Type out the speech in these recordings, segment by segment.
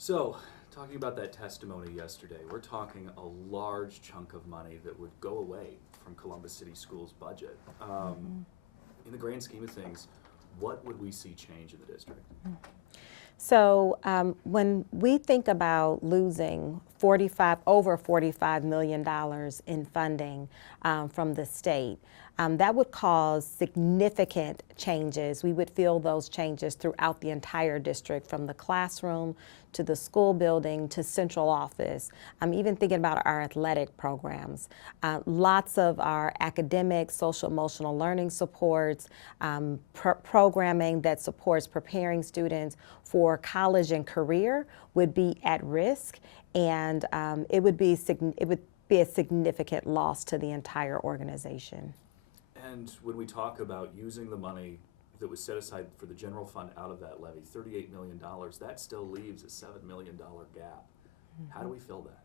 So, talking about that testimony yesterday, we're talking a large chunk of money that would go away from Columbus City Schools' budget. In the grand scheme of things, what would we see change in the district? So when we think about losing over $45 million in funding from the state, that would cause significant changes. We would feel those changes throughout the entire district, from the classroom to the school building to central office. I'm even thinking about our athletic programs. Lots of our academic, social emotional learning supports, programming that supports preparing students for college and career would be at risk, and it would be a significant loss to the entire organization. And when we talk about using the money that was set aside for the general fund out of that levy, $38 million, that still leaves a $7 million gap. How do we fill that?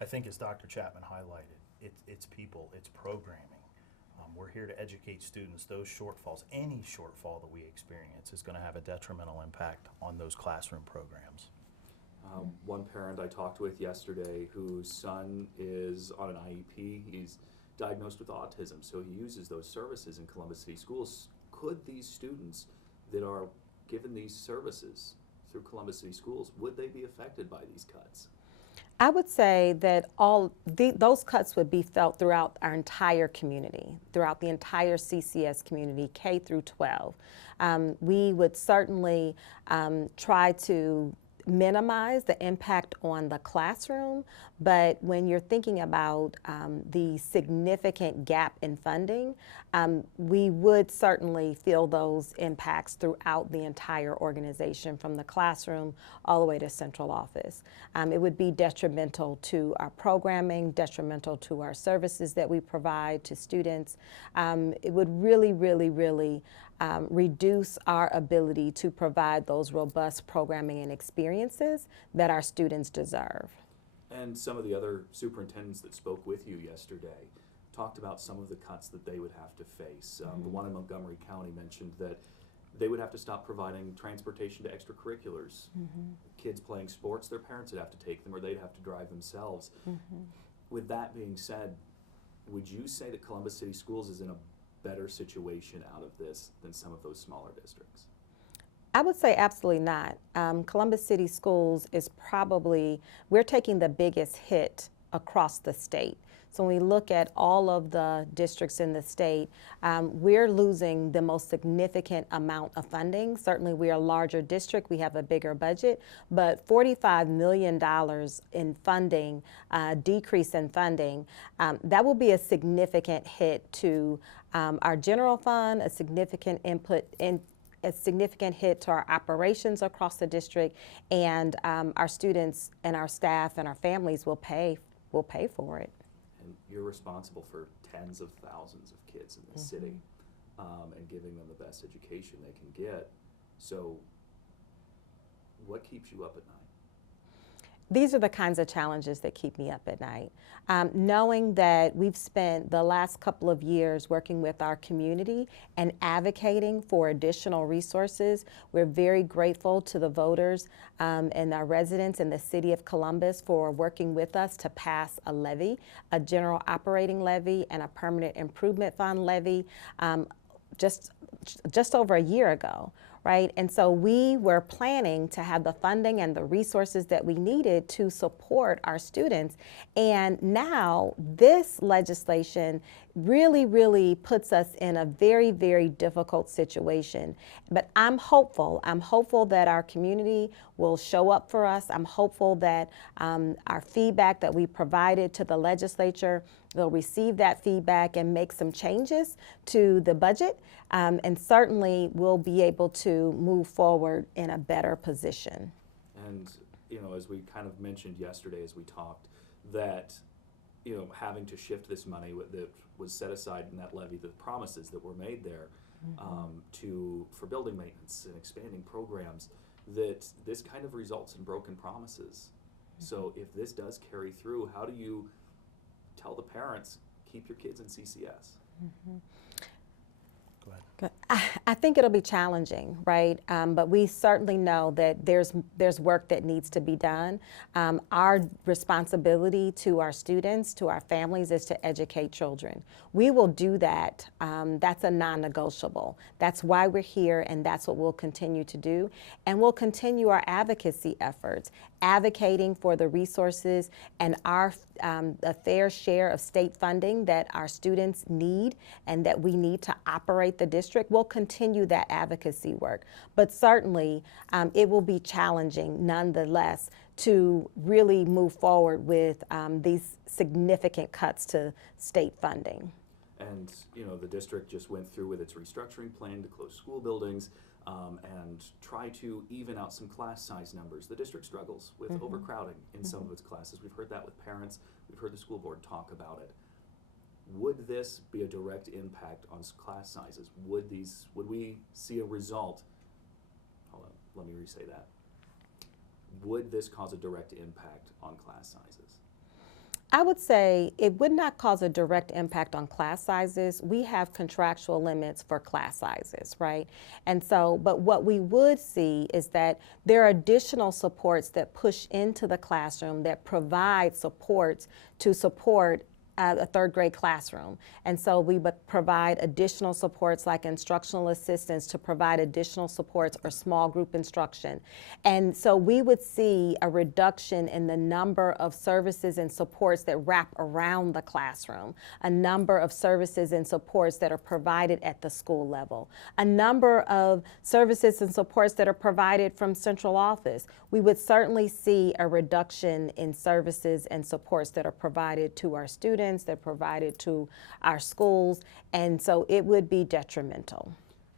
I think, as Dr. Chapman highlighted, it's people, it's programming. We're here to educate students. Those shortfalls, any shortfall that we experience is going to have a detrimental impact on those classroom programs. One parent I talked with yesterday whose son is on an IEP, he's diagnosed with autism, so he uses those services in Columbus City Schools. Could these students that are given these services through Columbus City Schools, would they be affected by these cuts? I would say that those cuts would be felt throughout our entire community, throughout the entire CCS community, K through 12. We would certainly try to minimize the impact on the classroom, but when you're thinking about the significant gap in funding, we would certainly feel those impacts throughout the entire organization, from the classroom all the way to central office. It would be detrimental to our programming, detrimental to our services that we provide to students. It would really reduce our ability to provide those robust programming and experiences that our students deserve. And some of the other superintendents that spoke with you yesterday talked about some of the cuts that they would have to face. The one in Montgomery County mentioned that they would have to stop providing transportation to extracurriculars. Kids playing sports, their parents would have to take them, or they'd have to drive themselves. With that being said, would you say that Columbus City Schools is in a better situation out of this than some of those smaller districts? I would say absolutely not. Columbus City Schools is we're taking the biggest hit across the state. So when we look at all of the districts in the state, we're losing the most significant amount of funding. Certainly we're a larger district, we have a bigger budget, but $45 million in funding, decrease in funding, that will be a significant hit to our general fund, a significant a significant hit to our operations across the district, and our students and our staff and our families will pay for it. And you're responsible for tens of thousands of kids in the city, and giving them the best education they can get. So what keeps you up at night? These are the kinds of challenges that keep me up at night. Knowing that we've spent the last couple of years working with our community and advocating for additional resources, we're very grateful to the voters and our residents in the city of Columbus for working with us to pass a levy, a general operating levy and a permanent improvement fund levy just over a year ago. Right? And so we were planning to have the funding and the resources that we needed to support our students. And now this legislation really puts us in a very difficult situation. But I'm hopeful. I'm hopeful that our community will show up for us. I'm hopeful that our feedback that we provided to the legislature, they'll receive that feedback and make some changes to the budget. And certainly we'll be able to move forward in a better position. And, you know, as we kind of mentioned yesterday as we talked, that, you know, having to shift this money that was set aside in that levy, the promises that were made there for building maintenance and expanding programs, that this kind of results in broken promises. So if this does carry through, how do you tell the parents, keep your kids in CCS? Go ahead. I think it'll be challenging, right? But we certainly know that there's work that needs to be done. Our responsibility to our students, to our families, is to educate children. We will do that. That's a non-negotiable. That's why we're here, and that's what we'll continue to do. And we'll continue our advocacy efforts, advocating for the resources and a fair share of state funding that our students need and that we need to operate the district. We'll continue that advocacy work, but certainly it will be challenging nonetheless to really move forward with these significant cuts to state funding. And, the district just went through with its restructuring plan to close school buildings and try to even out some class size numbers. The district struggles with overcrowding in some of its classes. We've heard that with parents. We've heard the school board talk about it. Would this be a direct impact on class sizes? Would we see a result? Hold on, let me re-say that. Would this cause a direct impact on class sizes? I would say it would not cause a direct impact on class sizes. We have contractual limits for class sizes, right? And so, but what we would see is that there are additional supports that push into the classroom that provide supports to support a third grade classroom. And so we would provide additional supports like instructional assistants to provide additional supports or small group instruction. And so we would see a reduction in the number of services and supports that wrap around the classroom, a number of services and supports that are provided at the school level, a number of services and supports that are provided from central office. We would certainly see a reduction in services and supports that are provided to our students, that are provided to our schools, and so it would be detrimental.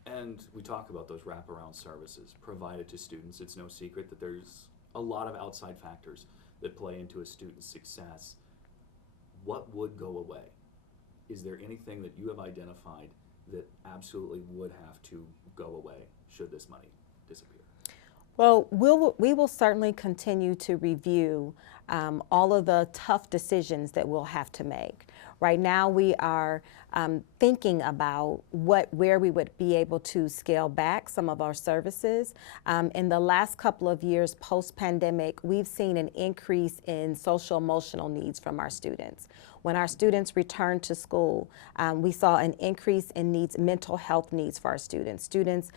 And we talk about those wraparound services provided to students. It's no secret that there's a lot of outside factors that play into a student's success. What would go away? Is there anything that you have identified that absolutely would have to go away should this money disappear? Well, we will certainly continue to review all of the tough decisions that we'll have to make. Right now, we are thinking about where we would be able to scale back some of our services. In the last couple of years post-pandemic, we've seen an increase in social emotional needs from our students. When our students returned to school, we saw an increase in mental health needs for our students. Students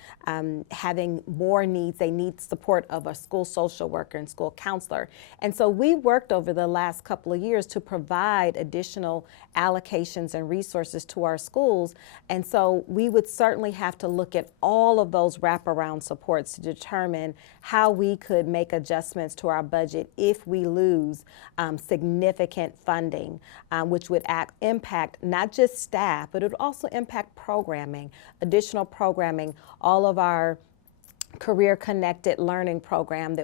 having more needs, they need support of a school social worker and school counselor. And so we worked over the last couple of years to provide additional allocations and resources to our schools. And so we would certainly have to look at all of those wraparound supports to determine how we could make adjustments to our budget if we lose significant funding, which would impact not just staff, but it would also impact programming, additional programming, all of our career-connected learning programming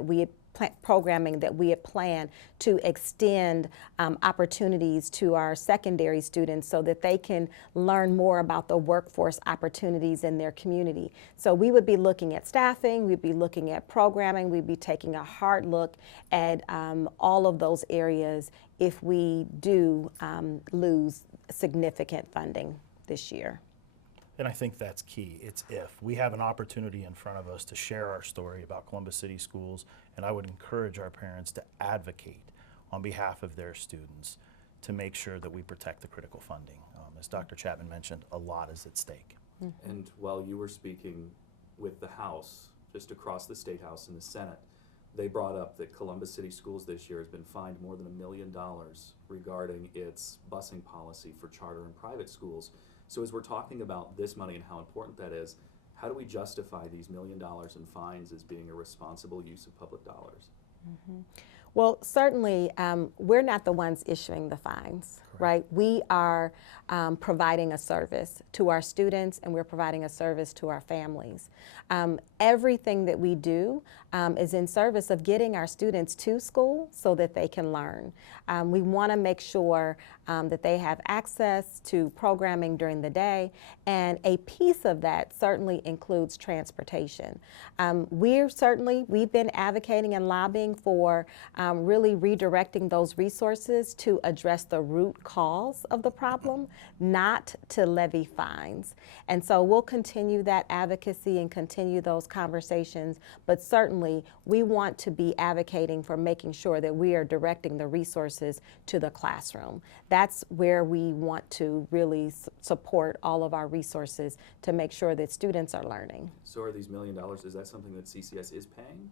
that we had planned to extend opportunities to our secondary students so that they can learn more about the workforce opportunities in their community. So we would be looking at staffing, we'd be looking at programming, we'd be taking a hard look at all of those areas if we do lose significant funding this year. And I think that's key. It's if. We have an opportunity in front of us to share our story about Columbus City Schools, and I would encourage our parents to advocate on behalf of their students to make sure that we protect the critical funding. As Dr. Chapman mentioned, a lot is at stake. And while you were speaking with the House, just across the State House and the Senate, they brought up that Columbus City Schools this year has been fined more than $1 million regarding its busing policy for charter and private schools. So as we're talking about this money and how important that is, how do we justify these $1 million in fines as being a responsible use of public dollars? Mm-hmm. Well, certainly we're not the ones issuing the fines, right? We are providing a service to our students, and we're providing a service to our families. Everything that we do is in service of getting our students to school so that they can learn. We want to make sure that they have access to programming during the day, and a piece of that certainly includes transportation. We've been advocating and lobbying for really redirecting those resources to address the root cause of the problem, not to levy fines. And so we'll continue that advocacy and continue those conversations, but certainly we want to be advocating for making sure that we are directing the resources to the classroom. That's where we want to really support all of our resources to make sure that students are learning. So are these $1 million, is that something that CCS is paying?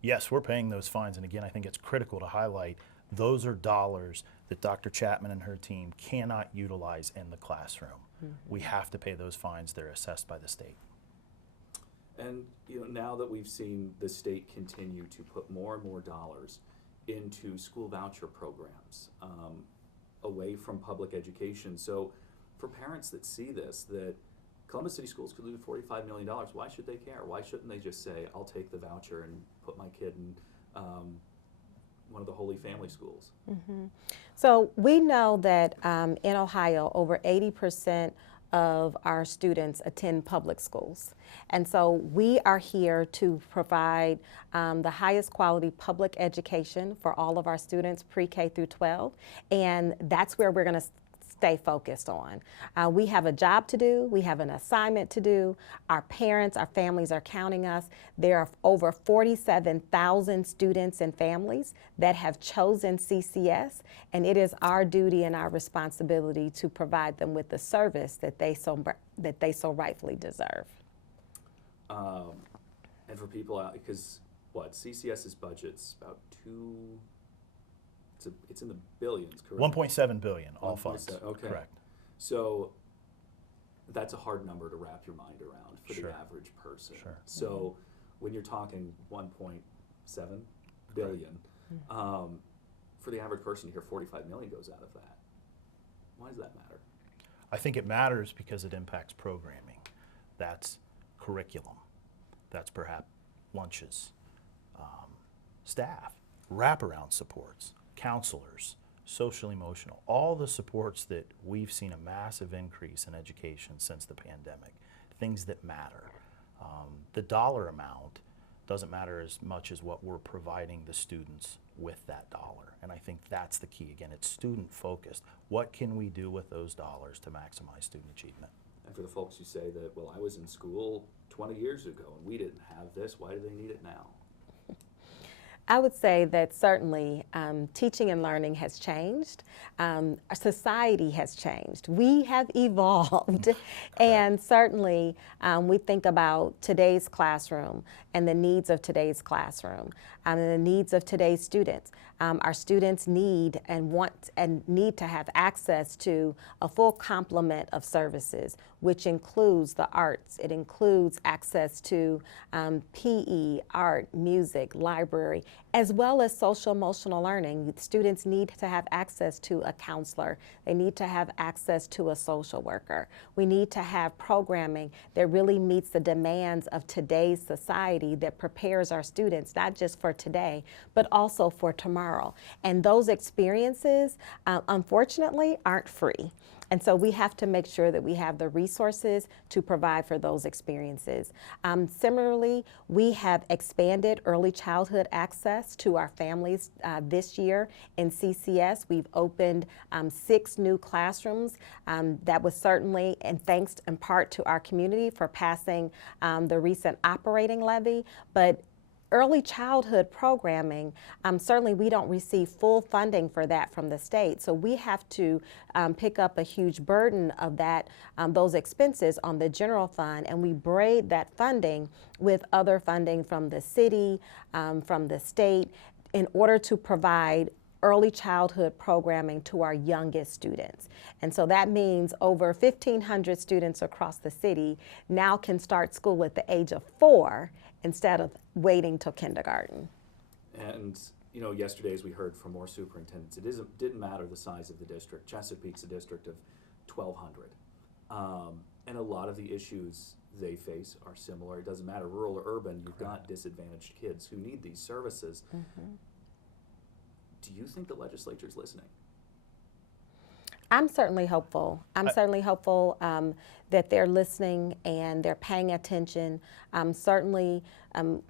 Yes, we're paying those fines, and again, I think it's critical to highlight those are dollars that Dr. Chapman and her team cannot utilize in the classroom. We have to pay those fines. They're assessed by the state. And now that we've seen the state continue to put more and more dollars into school voucher programs, away from public education, so for parents that see this, that Columbus City Schools could lose $45 million, why should they care? Why shouldn't they just say, I'll take the voucher and put my kid in one of the Holy Family schools? So we know that in Ohio, over 80% of our students attend public schools. And so we are here to provide the highest quality public education for all of our students, pre-K through 12, and that's where we're going to stay focused on. We have a job to do, we have an assignment to do, our parents, our families are counting us. There are over 47,000 students and families that have chosen CCS, and it is our duty and our responsibility to provide them with the service that they so rightfully deserve. And for people out, because CCS's budget's about it's in the billions, correct? 1.7 billion, all funds. Okay. Correct. So that's a hard number to wrap your mind around for Sure. the average person. Sure. So when you're talking 1.7 billion, for the average person to hear 45 million goes out of that. Why does that matter? I think it matters because it impacts programming. That's curriculum. That's perhaps lunches, staff, wraparound supports, counselors, social emotional, all the supports that we've seen a massive increase in education since the pandemic, things that matter. The dollar amount doesn't matter as much as what we're providing the students with that dollar. And I think that's the key. Again, it's student focused. What can we do with those dollars to maximize student achievement? And for the folks who say that, well, I was in school 20 years ago and we didn't have this, why do they need it now? I would say that certainly teaching and learning has changed. Our society has changed. We have evolved. And certainly we think about today's classroom and the needs of today's classroom and the needs of today's students. Our students need and want and need to have access to a full complement of services, which includes the arts. It includes access to PE, art, music, library, as well as social emotional learning. Students need to have access to a counselor. They need to have access to a social worker. We need to have programming that really meets the demands of today's society that prepares our students, not just for today, but also for tomorrow. And those experiences, unfortunately, aren't free. And so we have to make sure that we have the resources to provide for those experiences. Similarly, we have expanded early childhood access to our families this year in CCS. We've opened 6 new classrooms. That was certainly, and thanks in part to our community for passing the recent operating levy. But early childhood programming, certainly we don't receive full funding for that from the state. So we have to pick up a huge burden of that, those expenses on the general fund, and we braid that funding with other funding from the city, from the state, in order to provide early childhood programming to our youngest students. And so that means over 1,500 students across the city now can start school at the age of 4 instead of waiting till kindergarten. And yesterday, as we heard from more superintendents, didn't matter the size of the district. Chesapeake's a district of 1,200. And a lot of the issues they face are similar. It doesn't matter, rural or urban, you've got disadvantaged kids who need these services. Do you think the legislature's listening? I'm certainly hopeful. I'm certainly hopeful that they're listening and they're paying attention. Certainly,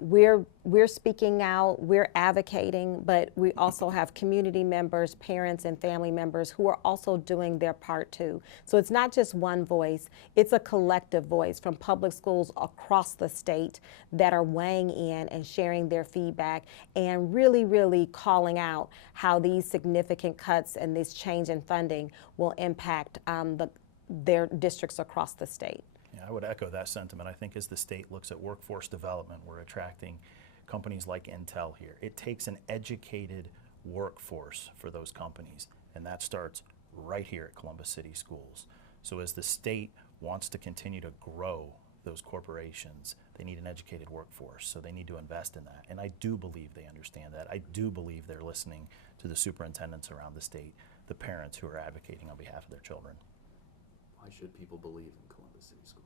We're speaking out, we're advocating, but we also have community members, parents, and family members who are also doing their part too. So it's not just one voice, it's a collective voice from public schools across the state that are weighing in and sharing their feedback and really, really calling out how these significant cuts and this change in funding will impact their districts across the state. Yeah, I would echo that sentiment. I think as the state looks at workforce development, we're attracting companies like Intel here. It takes an educated workforce for those companies, and that starts right here at Columbus City Schools. So as the state wants to continue to grow those corporations, they need an educated workforce, so they need to invest in that. And I do believe they understand that. I do believe they're listening to the superintendents around the state, the parents who are advocating on behalf of their children. Why should people believe in Columbus City Schools?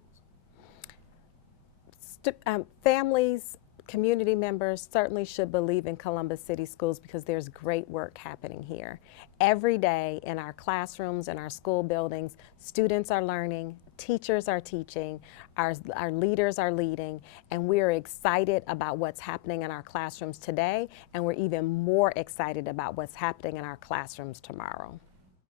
Families, community members certainly should believe in Columbus City Schools because there's great work happening here. Every day in our classrooms and our school buildings, students are learning, teachers are teaching, our leaders are leading, and we're excited about what's happening in our classrooms today, and we're even more excited about what's happening in our classrooms tomorrow.